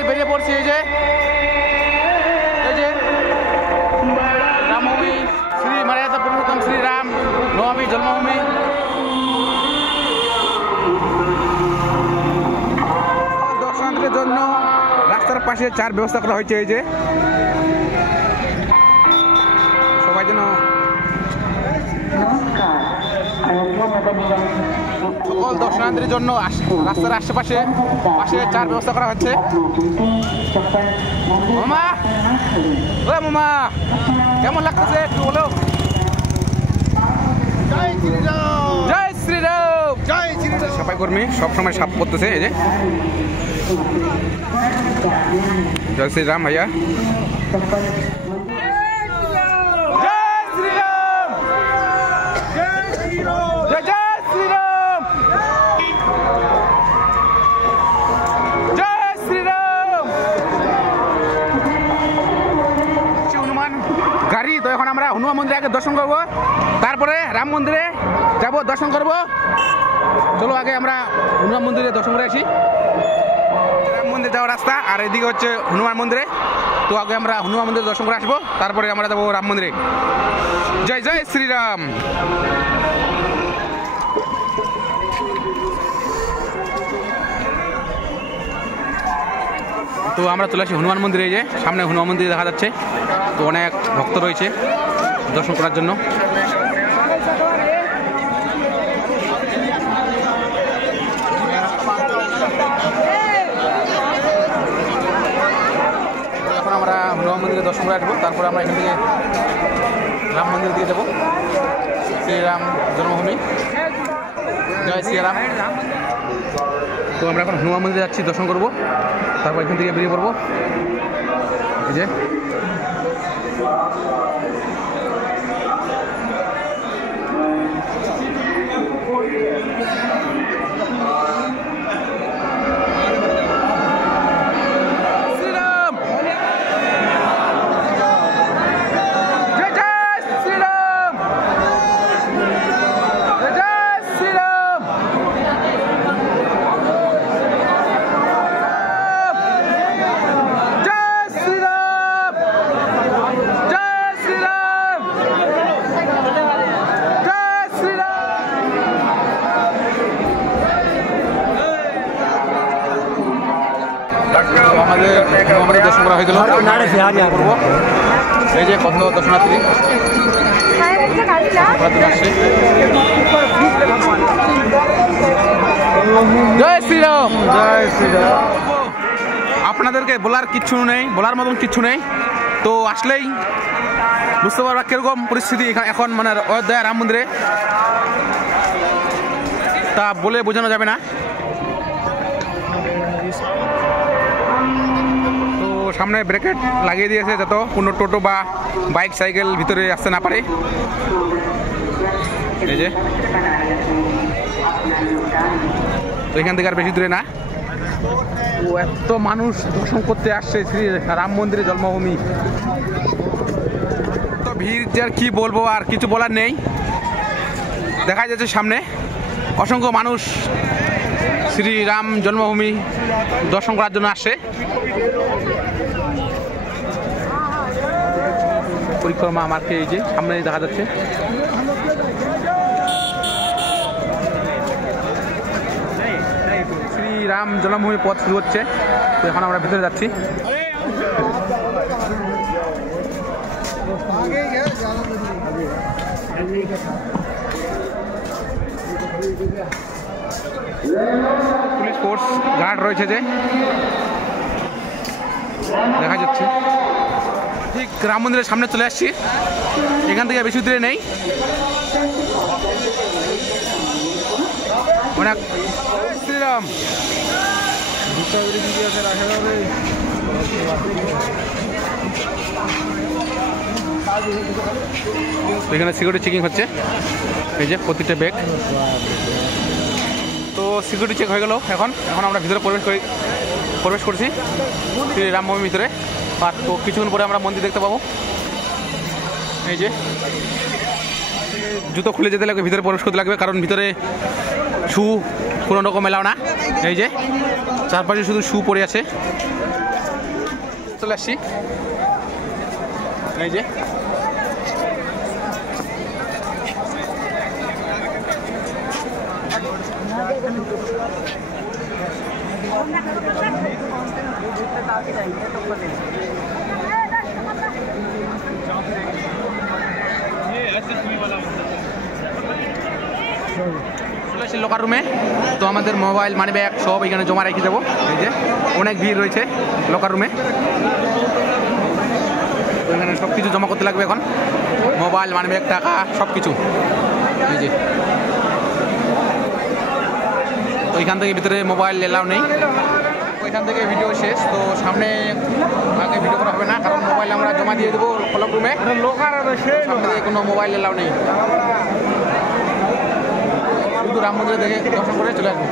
তাড়াতাড়ি বেরিয়ে পড়ছি। এই যে রামভূমি, শ্রী মর্যাদা পুরুষোত্তম শ্রীরাম নবমী জন্মভূমি। দর্শনার্থীদের জন্য রাস্তার পাশে চার ব্যবস্থা করা হয়েছে। এই যে সবাই যেন সকল দর্শনার্থীদের জন্য রাস্তার আশেপাশে চার ব্যবস্থা করা হচ্ছে। মামা, ও মামা, কেমন লাগতেছে একটু বলো। জয় শ্রীরাম, জয় শ্রীরাম, জয় শ্রীরাম। সাফাই কর্মী সবসময় সাপ করতেছে। এই যে জয় শ্রীরাম ভাইয়া। গাড়ি তো এখন আমরা হনুমান মন্দিরে আগে দর্শন করবো, তারপরে রাম মন্দিরে যাব দর্শন করব। চলো আগে আমরা হনুমান মন্দিরে দর্শন করে আসি। রাম মন্দির যাওয়ার রাস্তা আর এদিকে হচ্ছে হনুমান মন্দিরে। তো আগে আমরা হনুমান মন্দিরে দর্শন করে আসবো, তারপরে আমরা যাবো রাম মন্দিরে। জয় জয় শ্রীরাম। তো আমরা চলে আসি হনুমান মন্দিরে। এই যে সামনে হনুমান মন্দির দেখা যাচ্ছে। তো অনেক ভক্ত রয়েছে দর্শন করার জন্য। এখন আমরা হনুমান মন্দিরে দর্শন করে আসবো, তারপরে আমরা এখান থেকে রাম মন্দির দিয়ে যাবো। শ্রীরাম জন্মভূমি, জয় শ্রীরাম। তো আমরা এখন হনুমান মন্দিরে যাচ্ছি, দর্শন করবো, তারপর এখান থেকে বেরিয়ে পড়বো। এই যে আমাদের দর্শন করা হয়ে গেল। এই যে কত দর্শনার্থী জয় শ্রীরাম, জয় শ্রীরাম। আপনাদেরকে বলার কিচ্ছু নেই, বলার মতন কিচ্ছু নেই। তো আসলেই বুঝতে পারবা কিরকম পরিস্থিতি এখন মানে অযোধ্যা রাম মন্দিরে, তা বলে বোঝানো যাবে না। সামনে ব্রেকেট লাগিয়ে দিয়েছে যত কোনো টোটো বা বাইক সাইকেল ভিতরে আসতে না পারে। এই যে তো এখান থেকে আর বেশি দূরে না। ও এত মানুষ দর্শন করতে আসছে শ্রী রাম মন্দিরে জন্মভূমি। তো ভিড় আর কি বলবো, আর কিছু বলার নেই। দেখা যাচ্ছে সামনে অসংখ্য মানুষ শ্রীরাম জন্মভূমি দর্শন করার জন্য আসছে। পরিক্রমা মার্কে এই যে সামনে দেখা যাচ্ছে। শ্রীরাম জন্মভূমি পথ শুরু হচ্ছে। তো এখন আমরা ভিতরে যাচ্ছি। পুলিশ ফোর্স গার্ড রয়েছে যে দেখা যাচ্ছে। ঠিক রাম মন্দিরের সামনে চলে আসছি, এখান থেকে বেশি দূরে নেই। অনেক শ্রীরাম এখানে সিকিউরিটি চেকিং হচ্ছে। এই যে প্রতিটা ব্যাগ। তো সিকিউরিটি চেক হয়ে গেল। এখন আমরা ভিতরে প্রবেশ করছি শ্রী রামভূমির ভিতরে। আর তো কিছুক্ষণ পরে আমরা মন্দির দেখতে পাবো। এই যে জুতো খুলে যেতে লাগবে, ভিতরে প্রবেশ করতে লাগবে, কারণ ভিতরে শু কোনো রকম এলাও না। এই যে চারপাশে শুধু শু পড়ে আছে। চলে আসছি। এই যে লকার রুমে তো আমাদের মোবাইল মানি ব্যাগ সব এখানে জমা রেখে দেবো। এই যে অনেক ভিড় রয়েছে লকার রুমে, তো এখানে সব কিছু জমা করতে লাগবে এখন, মোবাইল মানি ব্যাগ টাকা সব কিছু। এই যে তো এখান থেকে ভিতরে মোবাইল এলাও নেই, ওইখান থেকে ভিডিও শেষ। তো সামনে আগে ভিডিও করা হবে না, কারণ মোবাইল আমরা জমা দিয়ে দেবো ক্লাব রুমে, সামনে থেকে কোনো মোবাইল এলাও নেই। শুধু রাম মন্দিরে দেখে দর্শন করে চলে আসবো।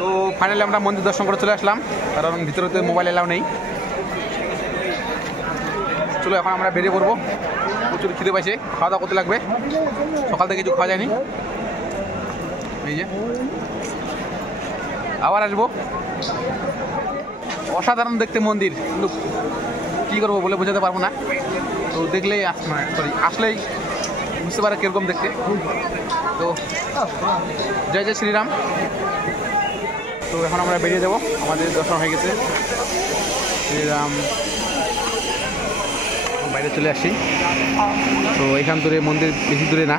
তো ফাইনালি আমরা মন্দির দর্শন করে চলে আসলাম, কারণ ভিতরেতে মোবাইল এলাও নেই। চলো এখন আমরা বেরিয়ে পড়বো, প্রচুর খিদে পাইছে, খাওয়া দাওয়া করতে লাগবে, সকাল থেকে কিছু খাওয়া যায়নি। এই যে আবার আসবো, অসাধারণ দেখতে মন্দির, কিন্তু কী করবো বলে বোঝাতে পারবো না। তো দেখলেই সরি আসলেই বুঝতে পারে কীরকম দেখতে। তো জয় জয় শ্রীরাম। তো এখন আমরা বেরিয়ে যাবো, আমাদের দর্শন হয়ে গেছে। শ্রীরাম বাইরে চলে আসছি। তো এখান দূরে মন্দির বেশি দূরে না,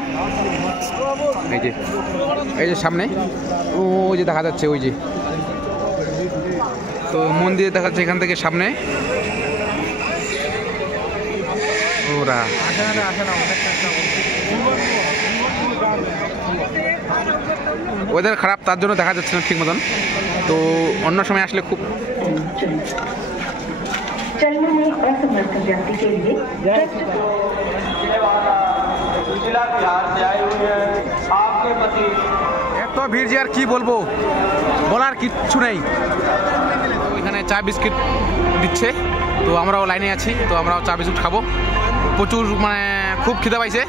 এই যে সামনে ওই যে দেখা যাচ্ছে, ওই যে তো মন্দির দেখা যাচ্ছে এখান থেকে সামনে। ওরা ওয়েদার খারাপ, তার জন্য দেখা যাচ্ছে না ঠিক মতন। তো অন্য সময় আসলে খুব এত ভিড় যে আর কি বলবো, বলার কিচ্ছু নেই। তো এখানে চা বিস্কিট দিচ্ছে, তো আমরাও লাইনে আছি, তো আমরাও চা বিস্কুট খাবো। প্রচুর মানে খুব খিদে পাইছে,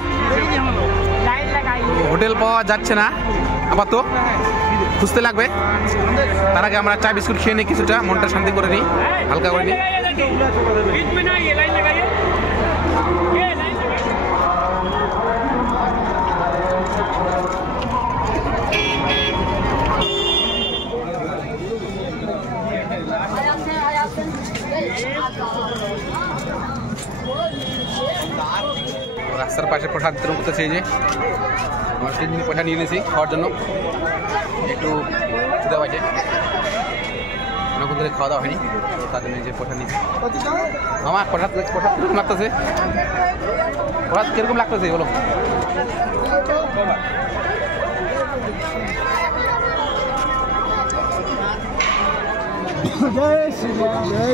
হোটেল পাওয়া যাচ্ছে না, আপাতত খুঁজতে লাগবে। তার আগে আমরা চা বিস্কুট খেয়ে নিই, কিছুটা মনটা শান্তি করে নিই, হালকা করে নিই। রাস্তার পাশে প্রসাদ বিতরণ করতেছে, এই যে আমার 3 দিন পয়সা নিয়ে নিয়েছি খাওয়ার জন্য, একটু খিদে পাইছে, অনেকক্ষণ ধরে খাওয়া দাওয়া হয়নি, তার জন্য এই যে পয়সা নিয়েছি। আমার প্রসাদ কীরকম লাগতেছে, প্রসাদ কীরকম লাগতেছে বলো?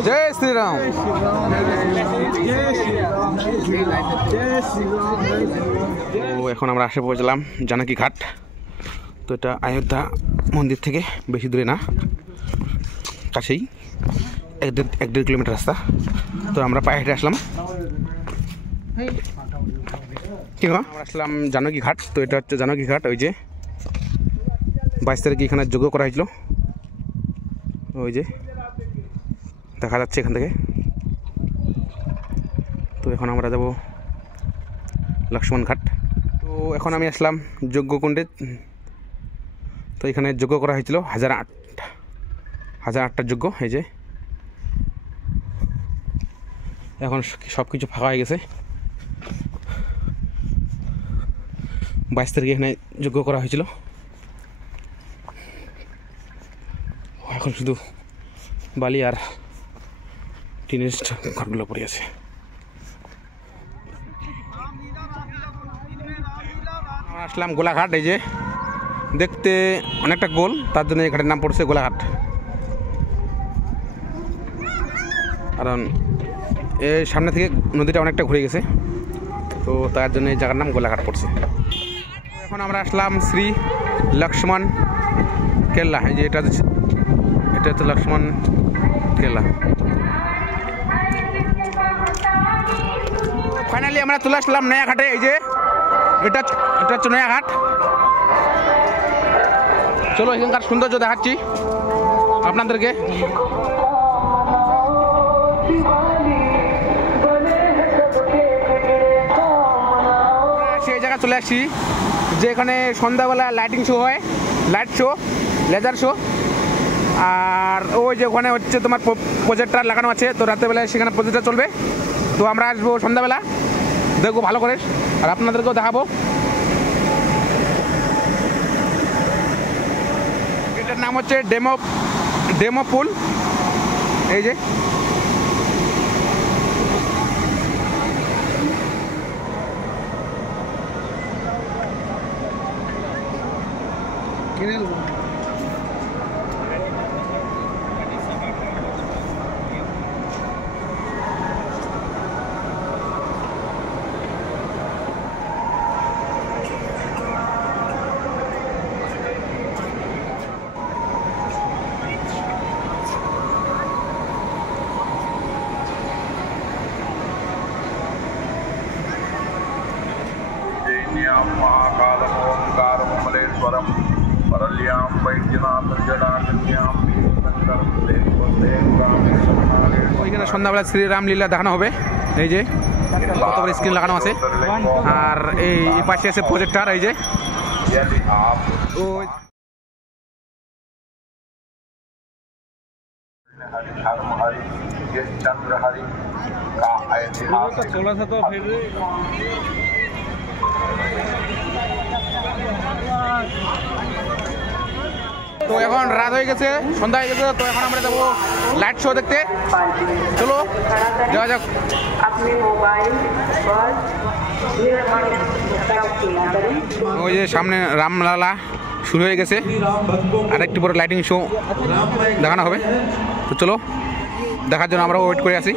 জয় শ্রীরাম। তো এখন আমরা আসে পৌঁছলাম জানকী ঘাট। তো এটা অযোধ্যা মন্দির থেকে বেশি দূরে না, কাছেই 1-1.5 কিলোমিটার রাস্তা। তো আমরা পায়ে হেঁটে আসলাম। কি আমরা আসলাম জানকী ঘাট। তো এটা হচ্ছে জানকী ঘাট, ওই যে 22 তারিখে এখানে যজ্ঞ করা হয়েছিল, ওই যে দেখা যাচ্ছে এখান থেকে। তো এখন আমরা যাব লক্ষ্মণ ঘাট। তো এখন আমি আসলাম যজ্ঞকুণ্ডে। তো এখানে যজ্ঞ করা হয়েছিল 1008টা যজ্ঞ। এই যে এখন সব কিছু ফাঁকা হয়ে গেছে। 22 তারিখে এখানে যজ্ঞ করা হয়েছিল, এখন শুধু বালি আর টিনের ঘরগুলো পড়ে আছে। আমরা আসলাম গোলাঘাট। এই যে দেখতে অনেকটা গোল, তার জন্য এই ঘাটের নাম পড়ছে গোলাঘাট, কারণ এই সামনে থেকে নদীটা অনেকটা ঘুরে গেছে, তো তার জন্য এই জায়গার নাম গোলাঘাট পড়ছে। এখন আমরা আসলাম শ্রী লক্ষ্মণ কেল্লা। এই যে এটা হচ্ছে লক্ষ্মণ কেল্লা। ফাইনালি আমরা চলে আসলাম নয়া ঘাটে। এই যে এটা হচ্ছে নয়া ঘাট। চলো এখানকার সৌন্দর্য দেখাচ্ছি আপনাদেরকে। সেই জায়গা চলে আসছি যেখানে সন্ধ্যাবেলা লাইটিং শো হয়, লাইট শো, লেজার শো। আর ওই যে ওখানে হচ্ছে তোমার প্রজেক্টর লাগানো আছে, তো রাত্রেবেলায় সেখানে প্রজেক্টর চলবে। তো আমরা আসবো সন্ধ্যাবেলা, দেখবো ভালো করে, আর আপনাদেরকেও দেখাবো। এটার নাম হচ্ছে ডেমো পুল। এই যে महाकालम ओंकार ममलेश्वरम परल्याम वैद्यनाथ जडाकन्याम ওইখানে সন্ধ্যাবেলা শ্রীরামলীলা দেখানো হবে। এই যে কত বড় স্ক্রিন লাগানো আছে, আর এই পাশে আছে প্রজেক্টর। এই যে चंद्रहरि का ऐतिहासिक তো এখন রাত হয়ে গেছে, সন্ধ্যা হয়ে গেছে। তো এখন আমরা যাবো লাইট শো দেখতে। চলো যাওয়া যাক। ওই যে সামনে রামলালা শুরু হয়ে গেছে, আর একটু পরে লাইটিং শো দেখানো হবে। তো চলো দেখার জন্য আমরা ওয়েট করে আছি।